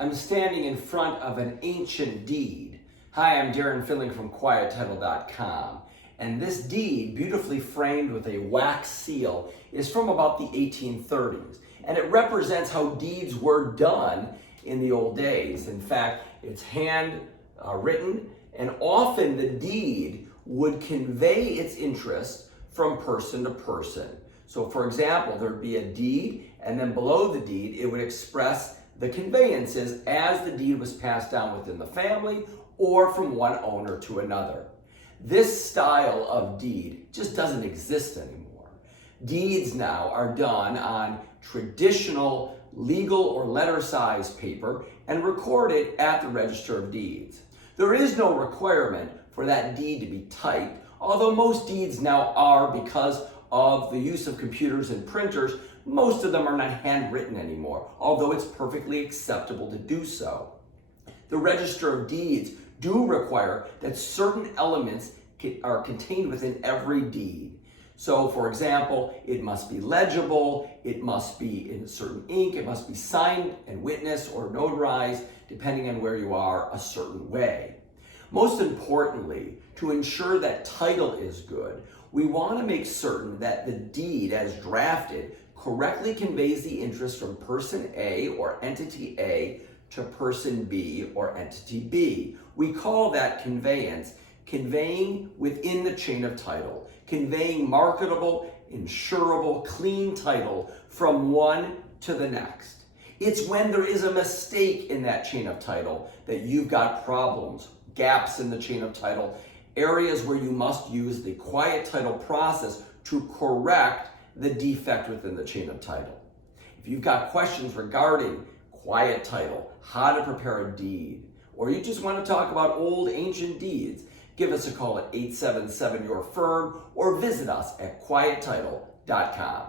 I'm standing in front of an ancient deed. Hi, I'm Darren Findling from QuietTitle.com. And this deed, beautifully framed with a wax seal, is from about the 1830s. And it represents how deeds were done in the old days. In fact, it's hand written, and often the deed would convey its interest from person to person. So for example, there'd be a deed, and then below the deed, it would express the conveyances as the deed was passed down within the family or from one owner to another. This style of deed just doesn't exist anymore. Deeds now are done on traditional legal or letter-size paper and recorded at the Register of Deeds. There is no requirement for that deed to be typed, although most deeds now are because of the use of computers and printers. Most of them are not handwritten anymore, although it's perfectly acceptable to do so. The Register of Deeds do require that certain elements are contained within every deed. So for example, it must be legible, it must be in certain ink, it must be signed and witnessed or notarized, depending on where you are, a certain way. Most importantly, to ensure that title is good, we want to make certain that the deed as drafted correctly conveys the interest from person A or entity A to person B or entity B. We call that conveyance conveying within the chain of title, conveying marketable, insurable, clean title from one to the next. It's when there is a mistake in that chain of title that you've got problems, gaps in the chain of title, areas where you must use the quiet title process to correct the defect within the chain of title. If you've got questions regarding quiet title, how to prepare a deed, or you just want to talk about old ancient deeds, give us a call at 877-YOUR-FIRM or visit us at QuietTitle.com.